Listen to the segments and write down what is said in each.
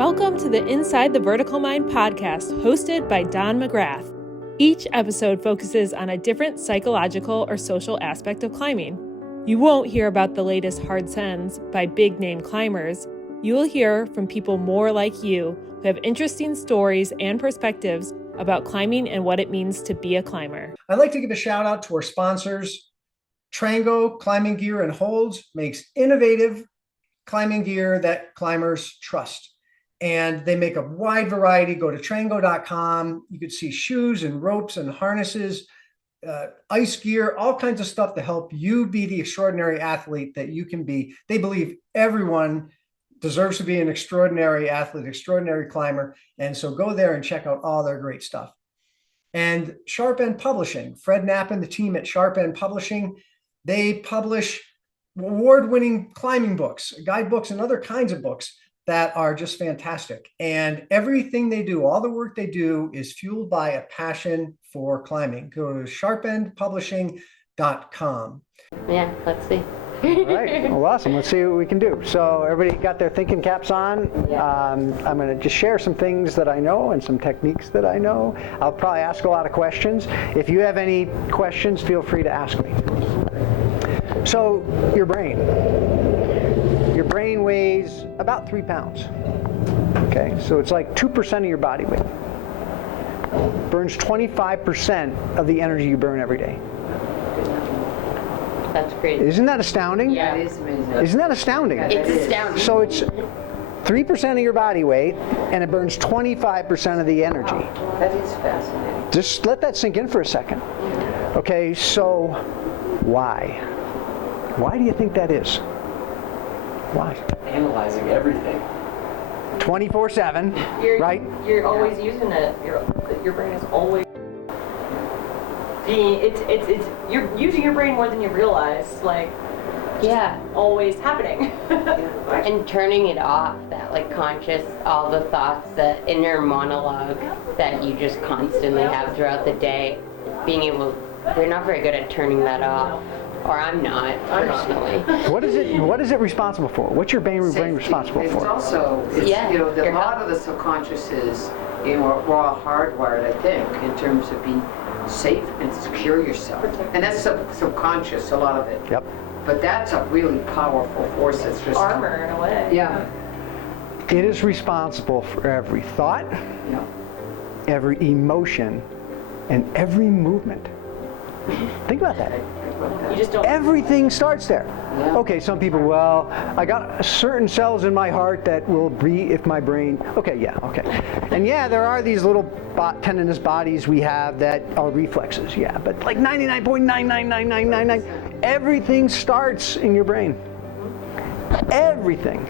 Welcome to the Inside the Vertical Mind podcast, hosted by Don McGrath. Each episode focuses on a different psychological or social aspect of climbing. You won't hear about the latest hard sends by big-name climbers. You will hear from people more like you who have interesting stories and perspectives about climbing and what it means to be a climber. I'd like to give a shout out to our sponsors. Trango Climbing Gear and Holds makes innovative climbing gear that climbers trust. And they make a wide variety. Go to trango.com. You can see shoes and ropes and harnesses, ice gear, all kinds of stuff to help you be the extraordinary athlete that you can be. They believe everyone deserves to be an extraordinary athlete, extraordinary climber. And so go there and check out all their great stuff. And Sharp End Publishing, Fred Knapp and the team at Sharp End Publishing, they publish award-winning climbing books, guidebooks, and other kinds of books that are just fantastic. And everything they do, all the work they do, is fueled by a passion for climbing. Go to sharpendpublishing.com. Yeah, let's see. All right. Well, awesome. Let's see what we can do. So everybody got their thinking caps on. Yeah. I'm going to just share some things that I know and some techniques that I know. I'll probably ask a lot of questions. If you have any questions, feel free to ask me. So your brain. Your brain weighs about 3 pounds. Okay, so it's like 2% of your body weight. Burns 25% of the energy you burn every day. That's crazy. Isn't that astounding? Yeah. It is amazing. Isn't that astounding? It's astounding. So it's 3% of your body weight, and it burns 25% of the energy. That is fascinating. Just let that sink in for a second. Okay, so why? Why do you think that is? Why? Analyzing everything. 24/7, right? You're always using it. Your brain is always being. It's you're using your brain more than you realize. Like, Yeah. always happening. And turning it off, that like conscious, all the thoughts, the inner monologue that you just constantly have throughout the day, being able, we're not very good at turning that off. Or I'm not, personally. What is it responsible for? What's your brain responsible It's for? also, Yeah, a your lot health. of the subconscious is, we're all hardwired, I think, in terms of being safe and secure yourself. And that's subconscious, a lot of it. Yep. But that's a really powerful force that's just... Armor in a way. Yeah. It is responsible for every thought, Yeah. every emotion, and every movement. Think about that. You just don't. Everything starts there. Yeah. Okay, some people, well, I got certain cells in my heart that will beat if my brain, okay. And yeah, there are these little tendinous bodies we have that are reflexes, yeah, but like 99.99999, everything starts in your brain. Everything.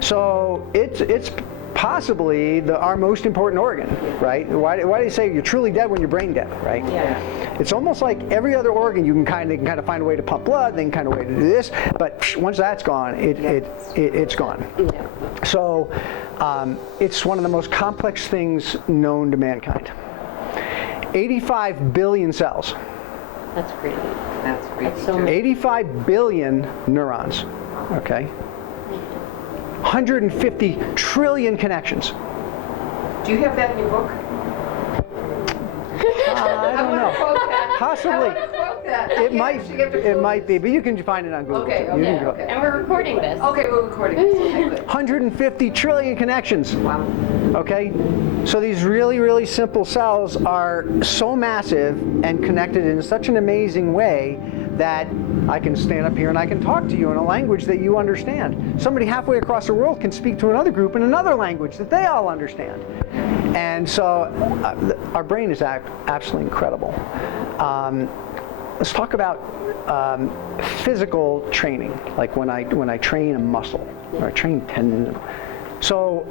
So it's possibly our most important organ, right? Why do they say you're truly dead when you're brain dead, right? Yeah. It's almost like every other organ you can kind of find a way to pump blood, then kind of way to do this, but once that's gone, it's gone. Yeah. So it's one of the most complex things known to mankind. 85 billion cells. That's crazy. That's really That's so many. 85 billion neurons, okay? 150 trillion connections. Do you have that in your book? I don't know. Possibly. It might be, but you can find it on Google. Okay, too. You can go. okay. And we're recording this. Okay, we're recording this. Okay, good. 150 trillion connections. Wow. Okay? So these really, really simple cells are so massive and connected in such an amazing way that I can stand up here and I can talk to you in a language that you understand. Somebody halfway across the world can speak to another group in another language that they all understand. And so our brain is absolutely incredible. Let's talk about physical training, like when I train a muscle or I train tendon. So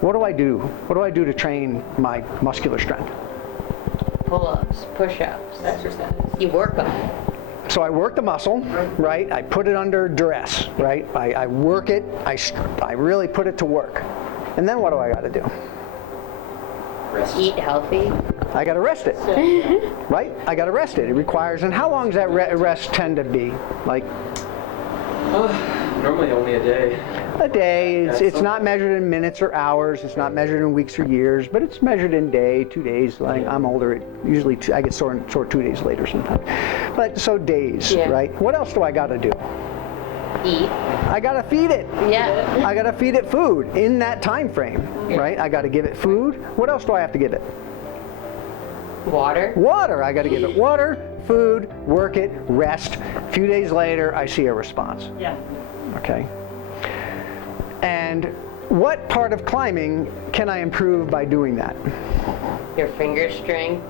what do I do? What do I do to train my muscular strength? Pull-ups, push-ups. Exercise. You work them. So I work the muscle, right? I put it under duress, right? I work it, I really put it to work. And then what do I got to do? Rest. Eat healthy. I got to rest it, right? I got to rest it. It requires, and how long does that rest tend to be? Like Normally Normally only a day. A day. It's not measured in minutes or hours. It's not measured in weeks or years, but it's measured in 2 days. Like I'm older, usually I get sore 2 days later sometimes. But so days, right? What else do I got to do? Eat. I got to feed it. Yeah. I got to feed it food in that time frame, right? I got to give it food. What else do I have to give it? Water. Water. I got to give it water, food, work it, rest. A few days later, I see a response. Yeah. Okay. And what part of climbing can I improve by doing that? Your finger strength.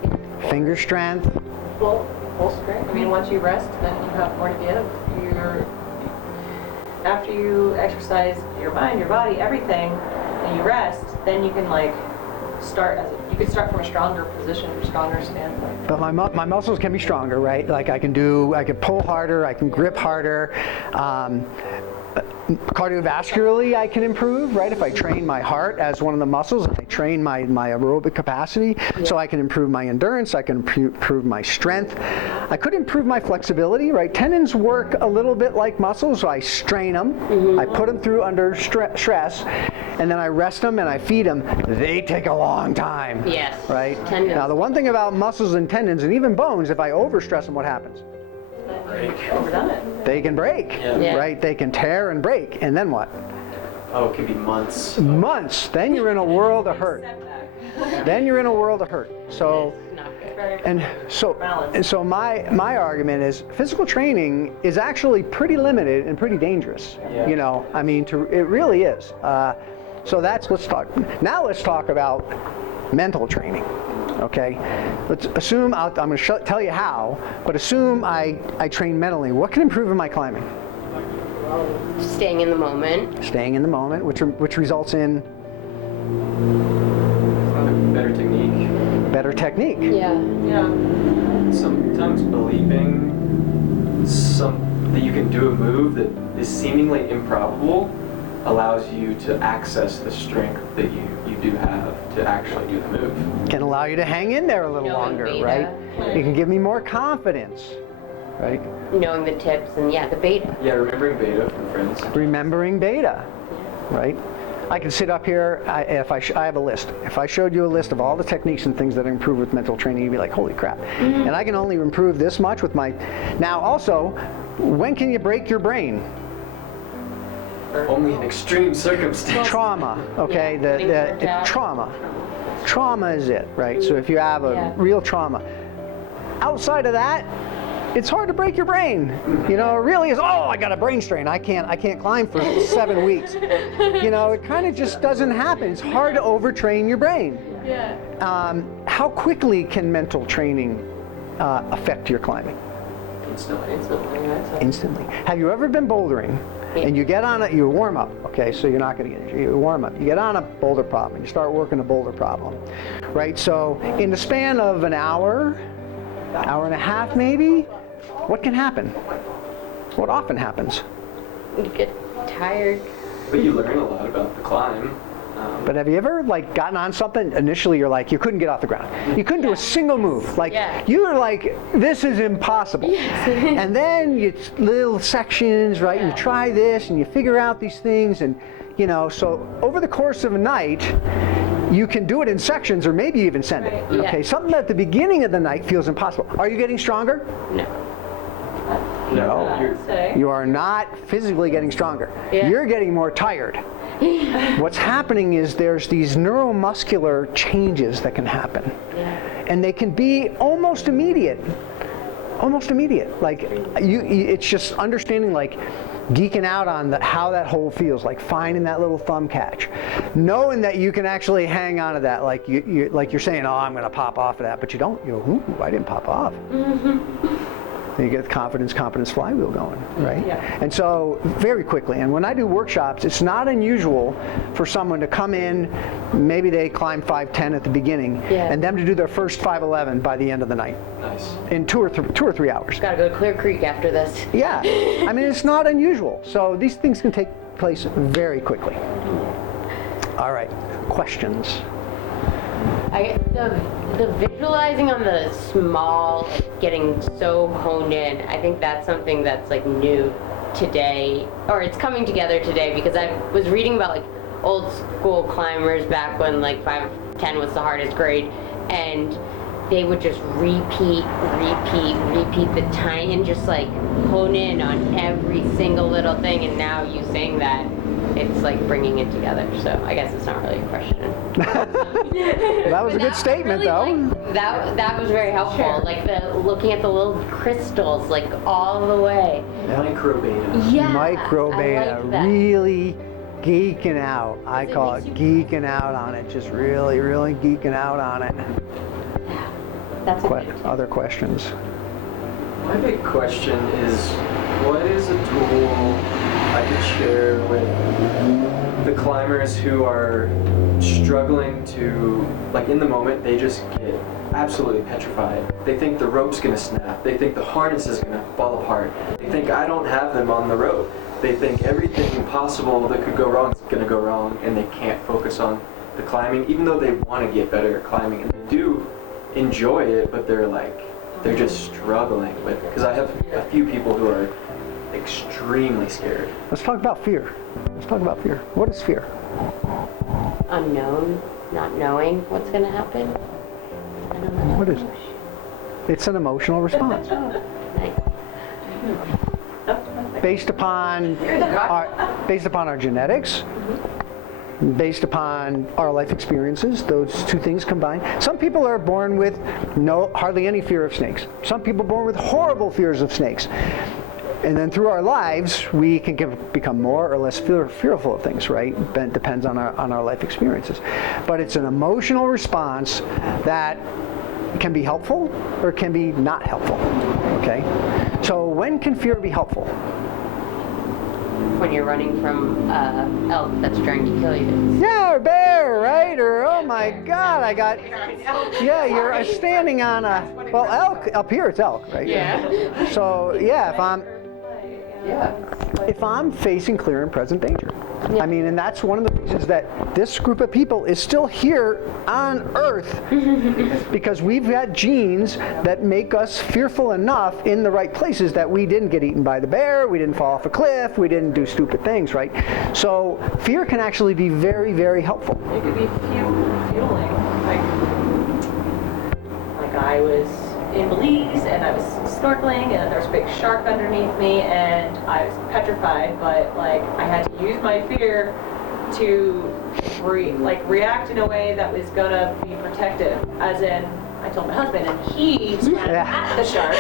Finger strength. Full strength. I mean, once you rest, then you have more to give. After you exercise your mind, your body, everything, and you rest, then you can you could start from a stronger position, a stronger standpoint. But my muscles can be stronger, right? Like I can pull harder, I can grip harder. Cardiovascularly, I can improve, right? If I train my heart as one of the muscles, if I train my aerobic capacity, so I can improve my endurance, I can improve my strength. I could improve my flexibility, right? Tendons work a little bit like muscles, so I strain them, I put them through under stress, and then I rest them and I feed them. They take a long time. Yes. Right? Tendons. Now, the one thing about muscles and tendons and even bones, if I overstress them, what happens? Overdone it. They can break, right? They can tear and break, and then what? Oh, it could be months. Months. Then you're in a world of hurt. Then you're in a world of hurt. So, Not good. and so my argument is physical training is actually pretty limited and pretty dangerous. Yeah. You know, I mean, it really is. So let's talk about mental training. Okay, let's assume I'm going to tell you how, but assume I train mentally. What can improve in my climbing? Staying in the moment. Staying in the moment, which results in Better technique. better technique. Yeah. Sometimes believing that you can do a move that is seemingly improbable allows you to access the strength that you do have to actually do the move. Can allow you to hang in there a little longer, beta. right? It can give me more confidence, right? Knowing the tips and the beta. Yeah, remembering beta from friends. Remembering beta, right? I can sit up here, I have a list. If I showed you a list of all the techniques and things that improve with mental training, you'd be like, holy crap. And I can only improve this much with my... Now also, when can you break your brain? Only in extreme circumstances. Trauma, okay? Trauma is it, right? So if you have a real trauma. Outside of that, it's hard to break your brain. You know, it really is, I got a brain strain. I can't climb for 7 weeks. You know, it kind of just doesn't happen. It's hard to overtrain your brain. Yeah. How quickly can mental training affect your climbing? Instantly. Have you ever been bouldering and you get on it, you warm up, okay, so you're not going to get injured. You warm up, you get on a boulder problem, and you start working a boulder problem, right? So in the span of an hour and a half maybe, what can happen? What often happens? You get tired. But you learn a lot about the climb. But have you ever gotten on something, initially you're like, you couldn't get off the ground. You couldn't do a single move. You were like, this is impossible. And then you little sections, right? And you try this and you figure out these things, and you know, so over the course of a night, you can do it in sections or maybe even send it. Okay, something at the beginning of the night feels impossible. Are you getting stronger? No. You are not physically getting stronger. You're getting more tired. What's happening is there's these neuromuscular changes that can happen. And they can be almost immediate. Like it's just understanding, like geeking out on how that hole feels, like finding that little thumb catch, knowing that you can actually hang on to that, like you're saying, I'm going to pop off of that, but you don't. You go, ooh, I didn't pop off. And you get the confidence flywheel going, right? And so very quickly, and when I do workshops, it's not unusual for someone to come in, maybe they climb 5'10" at the beginning, and them to do their first 5'11" by the end of the night. Nice. In 2 or 3 hours. Gotta go to Clear Creek after this. Yeah, I mean, it's not unusual. So these things can take place very quickly. All right, questions? The visualizing on the small, getting so honed in, I think that's something that's like new today, or it's coming together today, because I was reading about like old school climbers back when like 5-10 was the hardest grade, and they would just repeat the time and just like hone in on every single little thing. And now you saying that, it's like bringing it together. So I guess it's not really a question. That was a good statement, really, though. like, that was very helpful. Sure. Like looking at the little crystals, like all the way. Microbeta. Yeah. Microbeta, I like that. really geeking out. I call it geeking out on it. Just really, really geeking out on it. That's a good tip. Other questions? My big question is, what is a tool I could share with the climbers who are struggling to, like in the moment, they just get absolutely petrified. They think the rope's gonna snap. They think the harness is gonna fall apart. They think I don't have them on the rope. They think everything possible that could go wrong is gonna go wrong, and they can't focus on the climbing, even though they want to get better at climbing, and they do enjoy it, but they're just struggling with, because I have a few people who are extremely scared. Let's talk about fear. Let's talk about fear. What is fear? Unknown, not knowing what's going to happen. I don't know. What is it? It's an emotional response. Nice. Based upon our genetics, based upon our life experiences, those two things combined. Some people are born with hardly any fear of snakes. Some people are born with horrible fears of snakes. And then through our lives, we can become more or less fearful of things, right? It depends on our life experiences. But it's an emotional response that can be helpful or can be not helpful, okay? So when can fear be helpful? When you're running from elk that's trying to kill you. Yeah, or bear, right? Or, oh my God, you're standing on elk, up here it's elk, right? Yeah. So, yeah, if I'm facing clear and present danger. I mean, and that's one of the reasons that this group of people is still here on Earth, because we've got genes that make us fearful enough in the right places that we didn't get eaten by the bear, we didn't fall off a cliff, we didn't do stupid things, right? So fear can actually be very, very helpful. It could be fueling. Like I was in Belize and I was snorkeling and there was a big shark underneath me and I was petrified, but like I had to use my fear to react in a way that was gonna be protective, as in I told my husband and he swam at the shark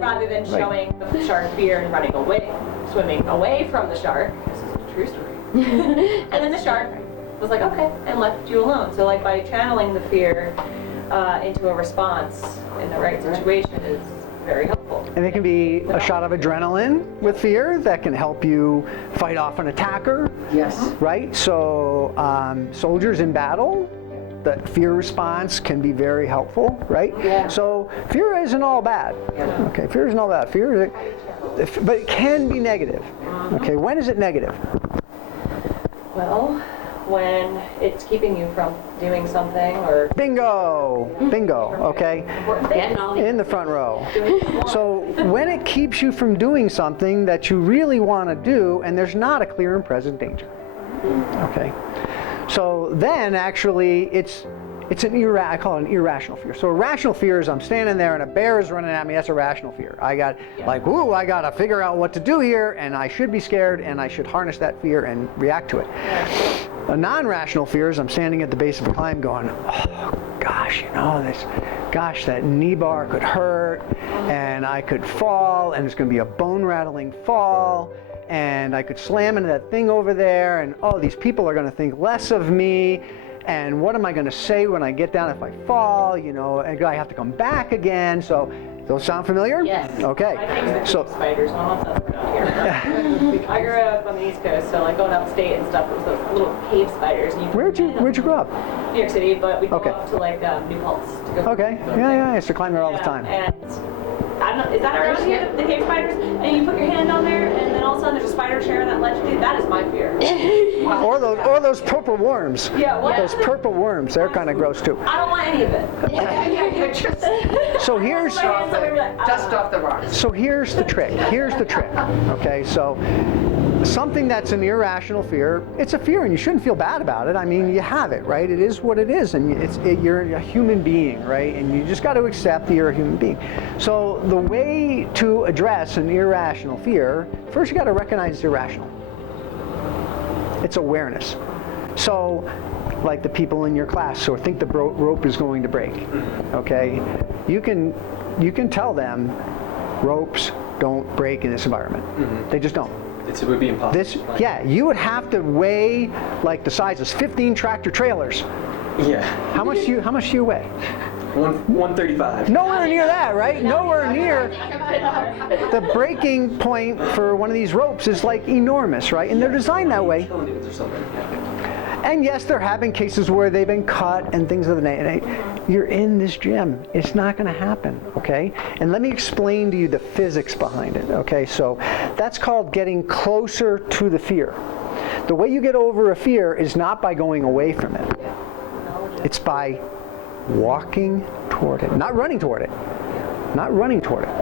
rather than showing the shark fear and swimming away from the shark. This is a true story. And then the shark was like, okay, and left you alone. So like by channeling the fear into a response in the right situation is very helpful. And it can be a shot of adrenaline with fear that can help you fight off an attacker. Yes. Right? So soldiers in battle, the fear response can be very helpful, right? Yeah. So fear isn't all bad. Okay, fear isn't all bad. But it can be negative. Okay, when is it negative? Well, when it's keeping you from doing something or... Bingo, okay? In the front row. So when it keeps you from doing something that you really want to do and there's not a clear and present danger, okay? So then actually I call it an irrational fear. So a rational fear is I'm standing there and a bear is running at me. That's a rational fear. I got to figure out what to do here, and I should be scared, and I should harness that fear and react to it. A non-rational fear is I'm standing at the base of a climb going, oh gosh, that knee bar could hurt, and I could fall, and it's going to be a bone-rattling fall, and I could slam into that thing over there, and oh, these people are going to think less of me. And what am I going to say when I get down if I fall? And I have to come back again. So, those sound familiar? Yes. Okay. I think the cave spiders. My mom's not around here. I grew up on the East Coast, so like going upstate and stuff, it was those little cave spiders. And Where'd you grow up? New York City, but we go up to like New Paltz to go. Okay. Yeah. I used to climb there all the time. And I don't know, is that around here, the cave spiders? And you put your hand on there, and then all of a sudden there's a spider chair that lets you do. That is my fear. Or those purple worms. Yeah, what? Those purple worms, they're kind of gross too. I don't want any of it. So here's Dust off the rocks. So here's the trick. Okay, so something that's an irrational fear, it's a fear and you shouldn't feel bad about it. I mean, you have it, right? It is what it is, and you're a human being, right? And you just got to accept that you're a human being. So the way to address an irrational fear, first you got to recognize it's irrational. It's awareness. So, like the people in your class who think the rope is going to break, okay? You can tell them ropes don't break in this environment. They just don't. It would be impossible. You would have to weigh like the sizes 15 tractor trailers. Yeah. How much do you weigh? 135. Nowhere near that, right? Nowhere near. The breaking point for one of these ropes is like enormous, right? And they're designed that way. And yes, there have been cases where they've been cut and things of the nature. You're in this gym. It's not going to happen, okay? And let me explain to you the physics behind it, okay? So that's called getting closer to the fear. The way you get over a fear is not by going away from it. It's by walking toward it, not running toward it,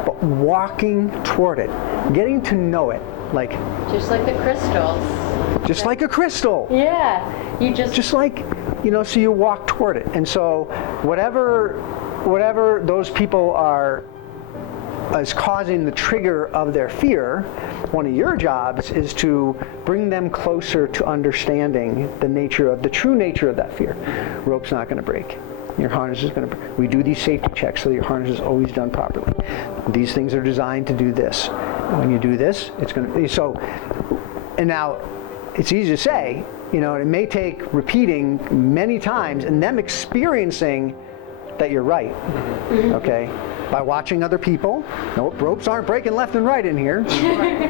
but walking toward it, getting to know it, like Just like the crystals. just like a crystal. Yeah. You just like, so you walk toward it. And so whatever those people is causing the trigger of their fear, one of your jobs is to bring them closer to understanding the true nature of that fear. Rope's not going to break. Your harness is going to break. We do these safety checks so your harness is always done properly. These things are designed to do this. When you do this, it's going to be so. And now, it's easy to say, it may take repeating many times and them experiencing that you're right, okay? By watching other people. Nope, ropes aren't breaking left and right in here.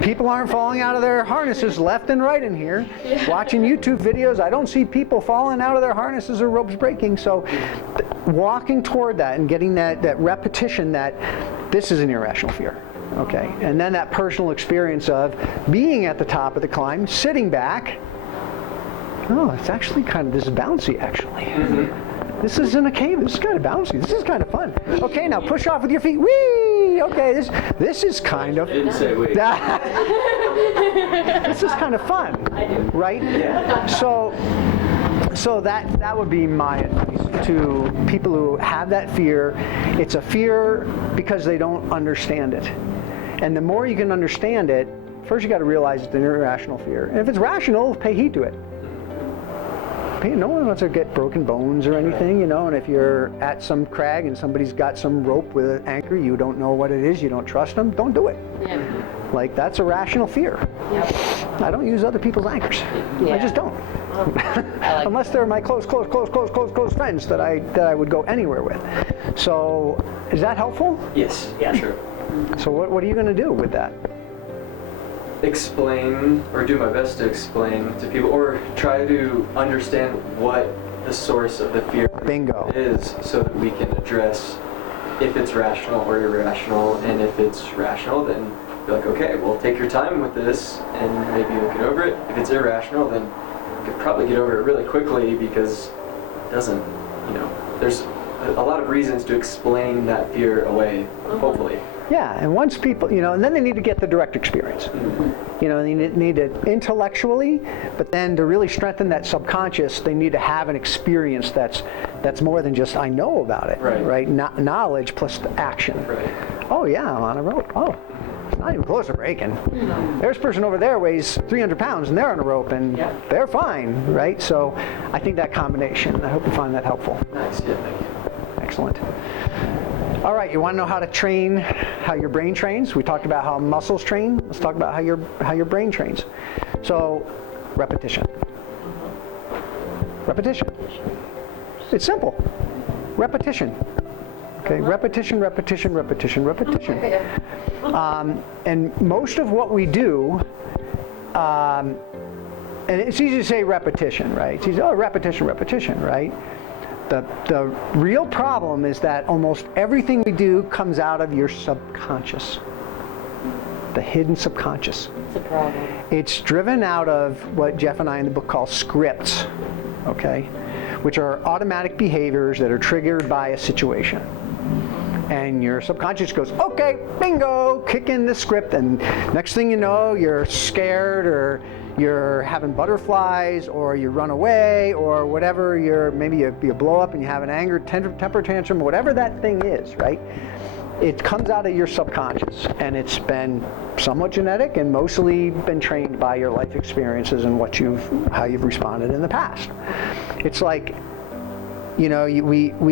People aren't falling out of their harnesses left and right in here. Watching YouTube videos, I don't see people falling out of their harnesses or ropes breaking. So walking toward that and getting that repetition that this is an irrational fear. Okay, and then that personal experience of being at the top of the climb, sitting back. Oh, it's actually this is bouncy actually. This isn't a cave, this is kind of bouncy. This is kind of fun. Okay, now push off with your feet. Whee! Okay, this is kind of. I didn't say wait. This is kind of fun, right? Yeah. So that would be my advice to people who have that fear. It's a fear because they don't understand it. And the more you can understand it, first you got to realize it's an irrational fear. And if it's rational, pay heed to it. No one wants to get broken bones or anything, and if you're at some crag and somebody's got some rope with an anchor, you don't know what it is, you don't trust them, don't do it. Yeah. Like, that's a rational fear. Yep. I don't use other people's anchors. Yeah. I just don't. Unless they're my close friends that I would go anywhere with. So, is that helpful? Yes, yeah, sure. So what are you going to do with that? Explain, or do my best to explain to people, or try to understand what the source of the fear Bingo. is, so that we can address if it's rational or irrational. And if it's rational, then be like, okay, well, take your time with this and maybe you'll get over it. If it's irrational, then you could probably get over it really quickly, because it doesn't, there's a lot of reasons to explain that fear away, hopefully. Yeah, and once people, and then they need to get the direct experience. They need it intellectually, but then to really strengthen that subconscious, they need to have an experience that's more than just, I know about it, right? Knowledge plus the action. Right. Oh yeah, I'm on a rope. Oh, it's not even close to breaking. There's a person over there weighs 300 pounds and they're on a rope and they're fine, right? So I think that combination, I hope you find that helpful. Nice, yeah, thank you. Excellent. All right, you want to know how to train, how your brain trains? We talked about how muscles train. Let's talk about how your brain trains. So, repetition. Repetition. It's simple. Repetition. Okay, repetition. And most of what we do, and it's easy to say repetition, right? It's easy, repetition, right? The real problem is that almost everything we do comes out of your subconscious. the hidden subconscious. It's a problem. It's driven out of what Jeff and I in the book call scripts, okay, which are automatic behaviors that are triggered by a situation. And your subconscious goes, okay, bingo, kick in the script, and next thing you know, you're scared, or you're having butterflies, or you run away, or whatever, maybe you blow up and you have an anger temper tantrum, whatever that thing is, right? It comes out of your subconscious, and it's been somewhat genetic and mostly been trained by your life experiences and how you've responded in the past. It's like, you know,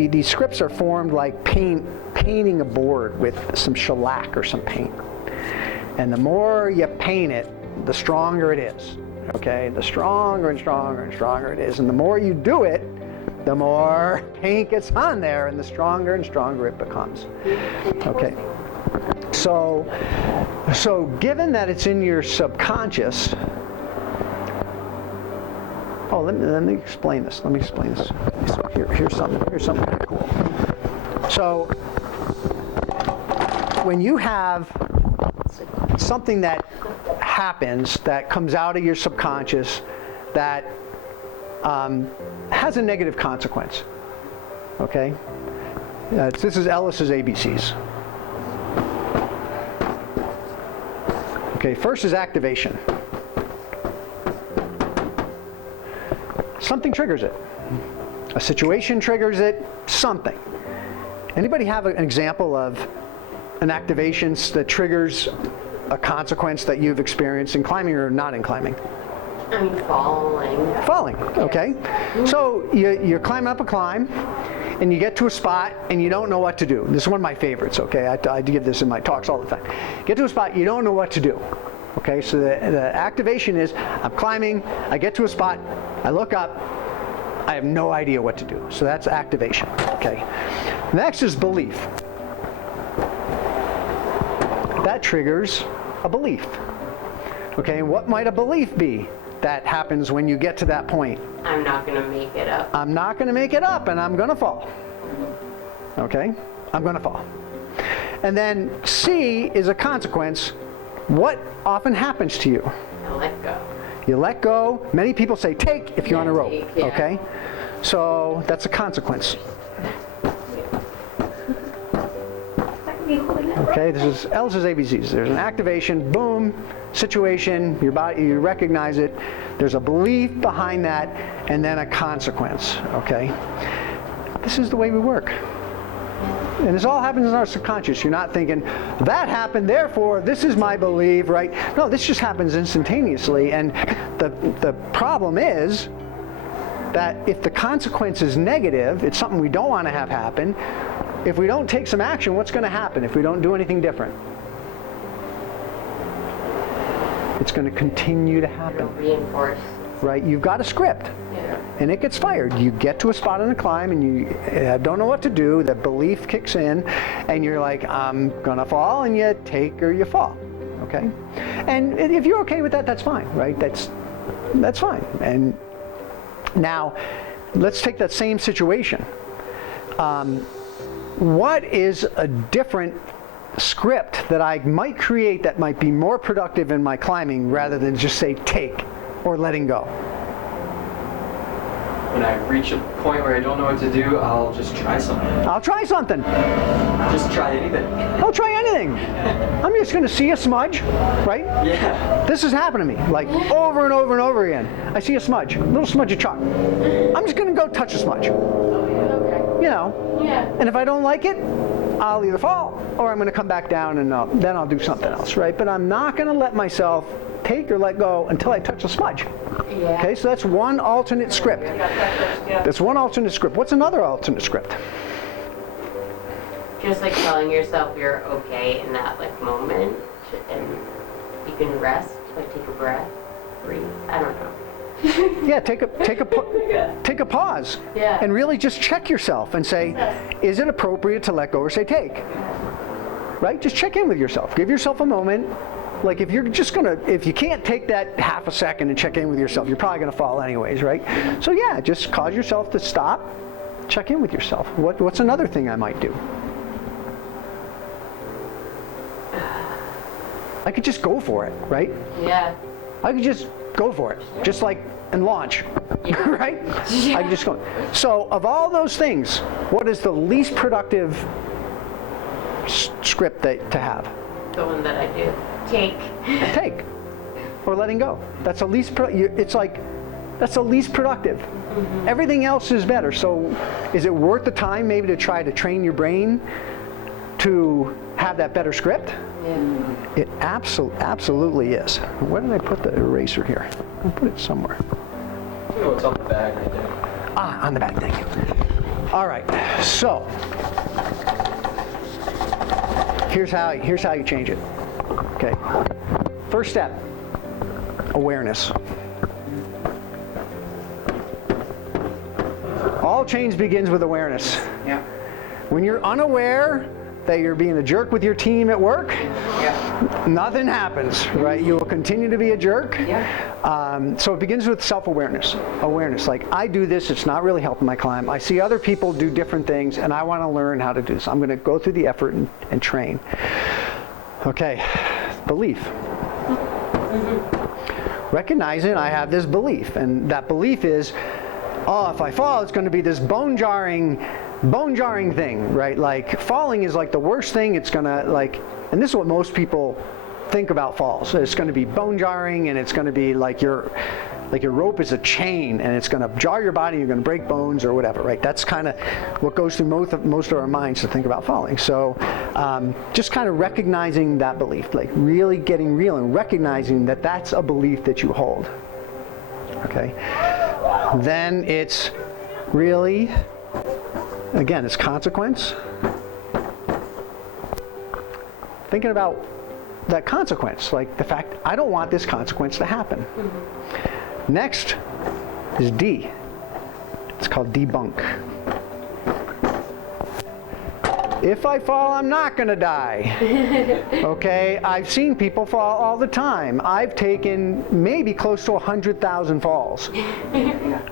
these scripts are formed like painting a board with some shellac or some paint. And the more you paint it, the stronger it is. Okay? The stronger and stronger and stronger it is. And the more you do it, the more paint gets on there, and the stronger and stronger it becomes. Okay. So given that it's in your subconscious, let me explain this. So here's something pretty cool. So when you have something that happens that comes out of your subconscious that has a negative consequence, okay? This is Ellis's ABCs. Okay, first is activation. Something triggers it. A situation triggers it, something. Anybody have an example of an activation that triggers a consequence that you've experienced in climbing or not in climbing? I mean, falling. Falling, okay. So you're climbing up a climb, and you get to a spot, and you don't know what to do. This is one of my favorites, okay? I give this in my talks all the time. Get to a spot, you don't know what to do. Okay, so the activation is, I'm climbing, I get to a spot, I look up, I have no idea what to do. So that's activation, okay? Next is belief. That triggers a belief. Okay, what might a belief be that happens when you get to that point? I'm not going to make it up. I'm not going to make it up, and I'm going to fall. Okay, I'm going to fall. And then C is a consequence. What often happens to you? I let go. You let go. Many people say take if you're on a rope. Take, yeah. Okay, so that's a consequence. Okay, this is Ellis's ABCs. There's an activation, boom, situation, your body, you recognize it. There's a belief behind that, and then a consequence, okay? This is the way we work. And this all happens in our subconscious. You're not thinking, that happened, therefore this is my belief, right? No, this just happens instantaneously, and the problem is that if the consequence is negative, it's something we don't want to have happen. If we don't take some action, what's going to happen if we don't do anything different? It's going to continue to happen. It'll reinforce. Right? You've got a script. Yeah. And it gets fired. You get to a spot on a climb and you don't know what to do. The belief kicks in and you're like, I'm going to fall, and you take or you fall. Okay? And if you're okay with that, that's fine, right? That's fine. And now, let's take that same situation. What is a different script that I might create that might be more productive in my climbing rather than just say take or letting go? When I reach a point where I don't know what to do, I'll just try something. I'll try something. Just try anything. I'll try anything. I'm just going to see a smudge, right? Yeah. This has happened to me, like over and over and over again. I see a smudge, a little smudge of chalk. I'm just going to go touch a smudge. You know, Yeah. and if I don't like it, I'll either fall or I'm going to come back down and then I'll do something else, right? But I'm not going to let myself take or let go until I touch a smudge. Yeah. Okay, so that's one alternate script. That's one alternate script. What's another alternate script? Just like telling yourself you're okay in that like moment, and you can rest, like take a breath, breathe. I don't know. Yeah, take a pause, Yeah. and really just check yourself and say, is it appropriate to let go or say take? Right? Just check in with yourself. Give yourself a moment. Like if you can't take that half a second and check in with yourself, you're probably gonna fall anyways, right? So yeah, just cause yourself to stop, check in with yourself. What's another thing I might do? I could just go for it, right? Yeah. I could just go for it, just like and launch, right? Yeah. I could just go. So of all those things, what is the least productive script to have? The one that I do. Take, or letting go. That's the least. It's like that's the least productive. Mm-hmm. Everything else is better. So, is it worth the time maybe to try to train your brain to have that better script? Yeah. It absolutely is. Where did I put the eraser here? I'll put it somewhere. Oh, it's on the bag right there. Ah, on the back. Thank you. All right. So, here's how you change it. Okay. First step, awareness. All change begins with awareness. Yeah. When you're unaware that you're being a jerk with your team at work, Yeah. nothing happens, right? You will continue to be a jerk. Yeah. So it begins with self-awareness. Awareness, like I do this, it's not really helping my climb. I see other people do different things and I want to learn how to do this. I'm going to go through the effort and train. Okay, belief. Recognizing I have this belief, and that belief is, oh, if I fall, it's going to be this bone-jarring thing, right? Like falling is like the worst thing. It's going to and this is what most people think about falls. It's going to be bone-jarring, and it's going to be like your rope is a chain, and it's going to jar your body. You're going to break bones or whatever, right? That's kind of what goes through most of our minds to think about falling. So just kind of recognizing that belief, like really getting real and recognizing that that's a belief that you hold. Okay. Then it's really, again, it's consequence. Thinking about that consequence, like the fact I don't want this consequence to happen. Mm-hmm. Next is D. It's called debunk. If I fall, I'm not going to die. Okay? I've seen people fall all the time. I've taken maybe close to 100,000 falls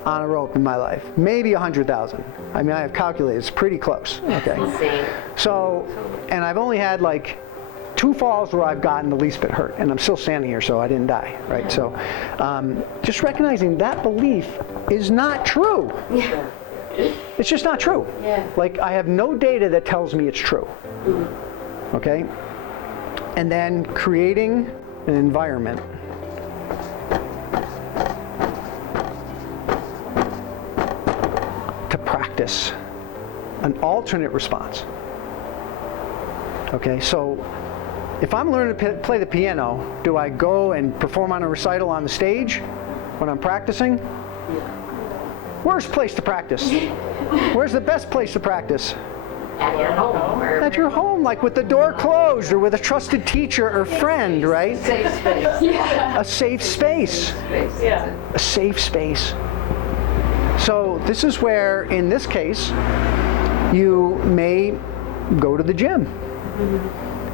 on a rope in my life. Maybe 100,000. I mean, I have calculated. It's pretty close. Okay. So, and I've only had like 2 falls where I've gotten the least bit hurt, and I'm still standing here, so I didn't die, right? So, just recognizing that belief is not true. Yeah. It's just not true. Yeah. Like, I have no data that tells me it's true. Okay? And then creating an environment to practice an alternate response. Okay, so if I'm learning to play the piano, do I go and perform on a recital on the stage when I'm practicing? Worst place to practice. Where's the best place to practice? At your home. At your home, like with the door closed or with a trusted teacher or friend, right? Safe space. Yeah. A safe space. Yeah. A safe space. So this is where, in this case, you may go to the gym.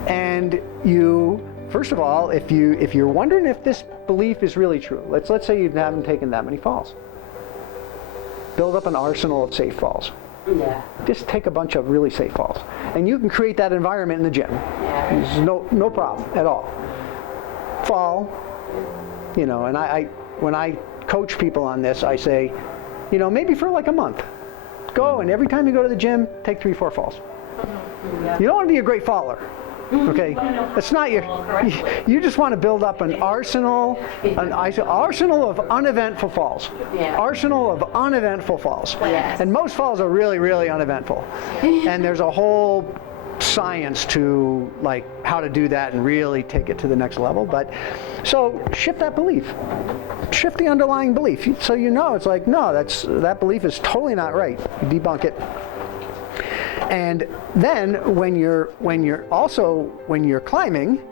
And you, first of all, if you're wondering if this belief is really true, let's say you haven't taken that many falls. Build up an arsenal of safe falls. Yeah. Just take a bunch of really safe falls. And you can create that environment in the gym. Yeah. There's no problem at all. Fall, and I when I coach people on this, I say, maybe for like a month, go and every time you go to the gym, take 3-4 falls. Yeah. You don't want to be a great faller. Okay, that's not you just want to build up an arsenal of uneventful falls. Yeah. Arsenal of uneventful falls. Yes. And most falls are really, really uneventful. And there's a whole science to like how to do that and really take it to the next level. But so shift that belief. Shift the underlying belief. So it's like, no, that belief is totally not right. You debunk it. And then when you're climbing,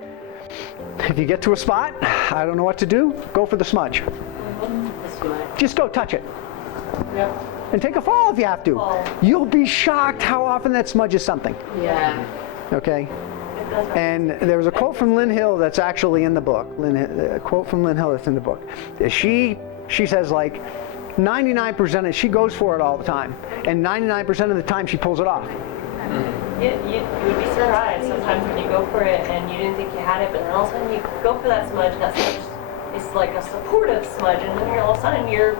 if you get to a spot, I don't know what to do, go for the smudge. Just go touch it. Yep. And take a fall if you have to. You'll be shocked how often that smudges something. Yeah. Okay? And there was a quote from Lynn Hill that's actually in the book. A quote from Lynn Hill that's in the book. She says like 99%, she goes for it all the time. And 99% of the time she pulls it off. You would be surprised sometimes when you go for it and you didn't think you had it, but then all of a sudden you go for that smudge, and that smudge is like a supportive smudge, and then all of a sudden you're...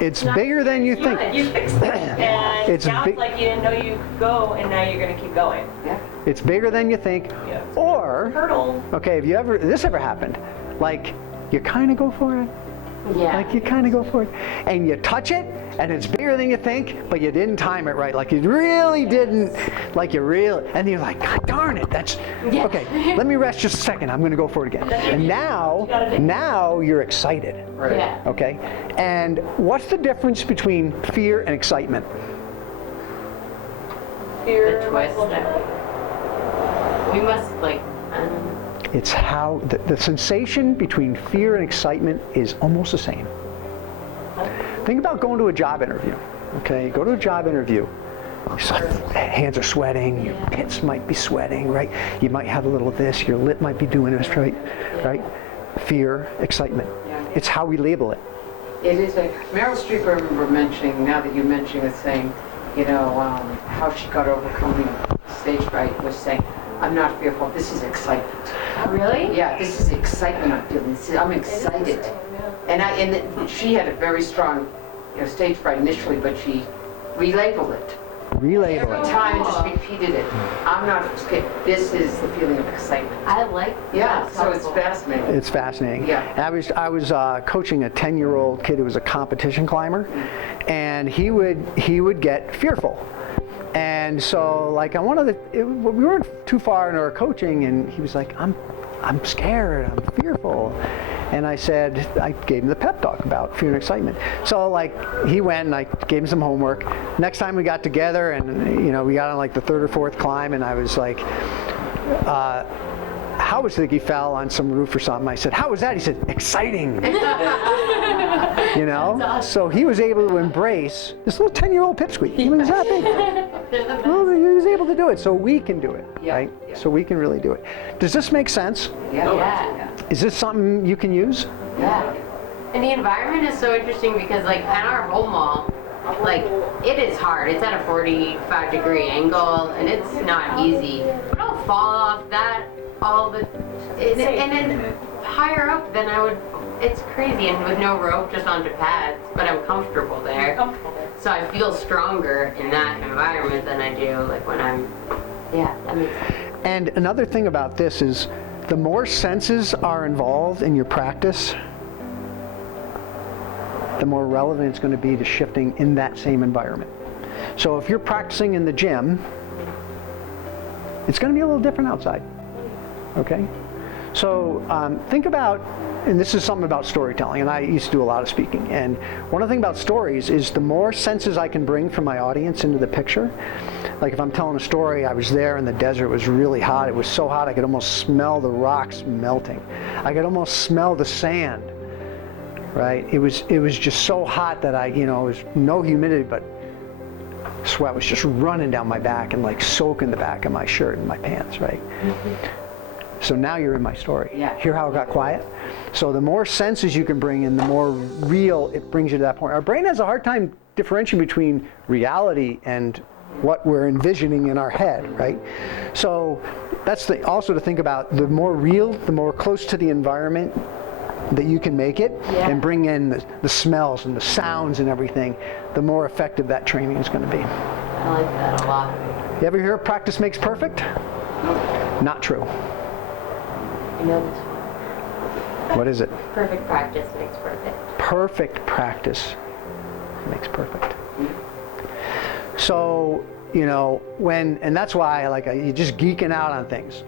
It's bigger than you think. Yeah, you fixed it. And it's like you didn't know you could go, and now you're going to keep going. Yeah. It's bigger than you think. Yeah. Or, Hurdle. okay, have this ever happened? Like, you kind of go for it. Yeah. Like, you kind of go for it. And you touch it, and it's bigger than you think, but you didn't time it right. Like, you really didn't, and you're like, God darn it, that's, Yeah. okay, let me rest just a second. I'm going to go for it again. And now you're excited. Right. Yeah. Okay? And what's the difference between fear and excitement? Fear. The twist. We must, like, I don't know. It's how the sensation between fear and excitement is almost the same. Think about going to a job interview. Okay, go to a job interview. Hands are sweating, your pits might be sweating, right? You might have a little of this, your lip might be doing this, right? Right? Fear, excitement. Yeah. It's how we label it. It is Meryl Streep, I remember mentioning, now that you mention it, saying, how she got overcoming stage fright, was saying, I'm not fearful, this is excitement. Really? Yeah, this is excitement I'm feeling. I'm excited. And she had a very strong, stage fright initially, but she relabeled it. Every time and just repeated it. I'm not scared. This is the feeling of excitement. I like Yeah, that. so it's fascinating. It's fascinating. Yeah. And I was coaching a 10-year-old kid who was a competition climber, and he would get fearful. And so, like, on one of we weren't too far into our coaching, and he was like, I'm scared, I'm fearful. And I gave him the pep talk about fear and excitement. So, like, he went and I gave him some homework. Next time we got together, and we got on like the third or fourth climb, and I was like, how was it he fell on some roof or something? I said, how was that? He said, exciting. So he was able to embrace this little 10-year-old pipsqueak. He was that big. Well, he was able to do it, so we can do it, right? Yeah. So we can really do it. Does this make sense? Yeah. Is this something you can use? Yeah. And the environment is so interesting because, like, at our home mall, like, it is hard. It's at a 45-degree angle, and it's not easy. But I'll fall off that and then higher up than I would. It's crazy, and with no rope, just onto pads, but I'm comfortable there. So I feel stronger in that environment than I do, like, when that makes sense. And another thing about this is, the more senses are involved in your practice, the more relevant it's going to be to shifting in that same environment. So if you're practicing in the gym, it's going to be a little different outside. Okay? So think about, and this is something about storytelling, and I used to do a lot of speaking, and one of the things about stories is the more senses I can bring from my audience into the picture. Like, if I'm telling a story, I was there in the desert, it was really hot, it was so hot I could almost smell the rocks melting. I could almost smell the sand, right? It was just so hot that it was no humidity, but sweat was just running down my back and like soaking the back of my shirt and my pants, right? So now you're in my story. Yeah. Hear how it got quiet? So the more senses you can bring in, the more real it brings you to that point. Our brain has a hard time differentiating between reality and what we're envisioning in our head, right? So that's also to think about, the more real, the more close to the environment that you can make it, and bring in the smells and the sounds and everything, the more effective that training is going to be. I like that a lot. You ever hear practice makes perfect? Not true. You know this. What is it? Perfect practice makes perfect. Perfect practice makes perfect. So, and that's why you're just geeking out on things.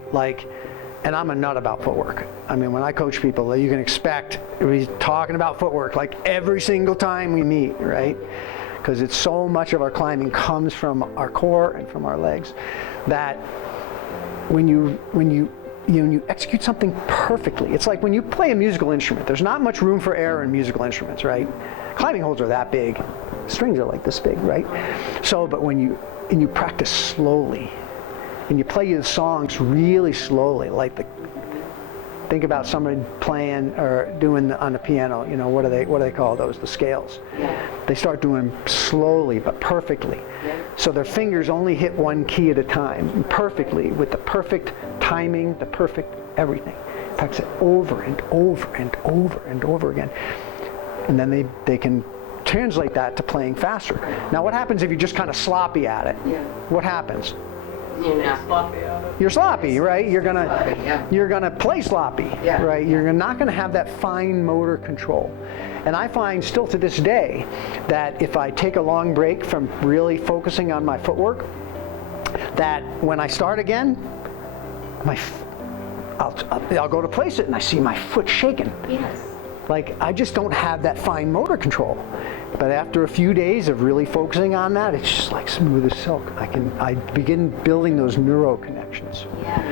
And I'm a nut about footwork. I mean, when I coach people, you can expect we're talking about footwork like every single time we meet, right? Because it's so much of our climbing comes from our core and from our legs, that when you execute something perfectly, it's like when you play a musical instrument. There's not much room for error in musical instruments, right? Climbing holds are that big, strings are like this big, right? So, but when you practice slowly, and you play the songs really slowly, like think about somebody playing or doing on the piano, you know, what do they call those? The scales. Yeah. They start doing slowly but perfectly. Yeah. So their fingers only hit one key at a time, perfectly, with the perfect timing, the perfect everything. Practice it over and over and over and over again. And then they can translate that to playing faster. Now what happens if you're just kind of sloppy at it? Yeah. What happens? You're not Sloppy out of You're sloppy, right? You're Yeah. gonna play sloppy, Yeah. right? You're not gonna have that fine motor control. And I find still to this day that if I take a long break from really focusing on my footwork, that when I start again, I'll go to place it and I see my foot shaking. Yes. Like I just don't have that fine motor control. But after a few days of really focusing on that, it's just like smooth as silk. I begin building those neuro connections. Yeah.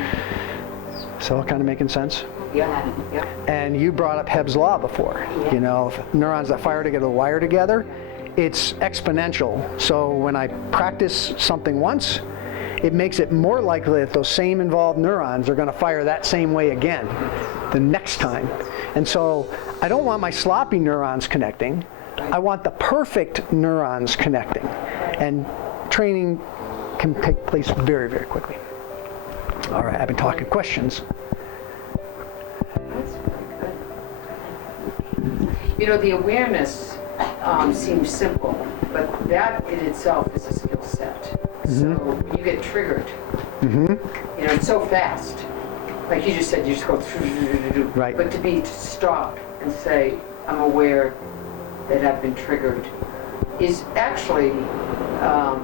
So kind of making sense? Yeah. Yeah. And you brought up Hebb's law before. Yeah. You know, neurons that fire together wire together. It's exponential. So when I practice something once, it makes it more likely that those same involved neurons are going to fire that same way again the next time. And so I don't want my sloppy neurons connecting. I want the perfect neurons connecting. And training can take place very, very quickly. All right, I've been talking. Questions? That's very good. You know, the awareness seems simple, but that in itself is a skill set. So when you get triggered, you know, it's so fast. Like you just said, you just go through. Right. But to stop and say, I'm aware that I've been triggered, is actually,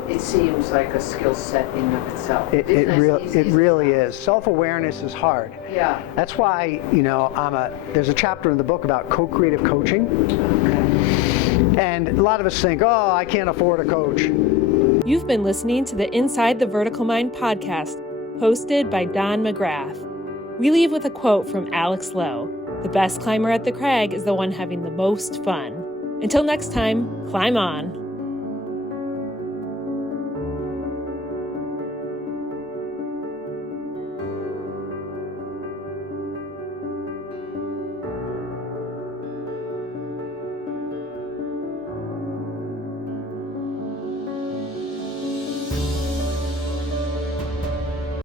it seems like a skill set in and of itself. It really is. Self-awareness is hard. Yeah. That's why, you know, there's a chapter in the book about co-creative coaching. And a lot of us think, oh, I can't afford a coach. You've been listening to the Inside the Vertical Mind podcast, hosted by Don McGrath. We leave with a quote from Alex Lowe: "The best climber at the crag is the one having the most fun." Until next time, climb on.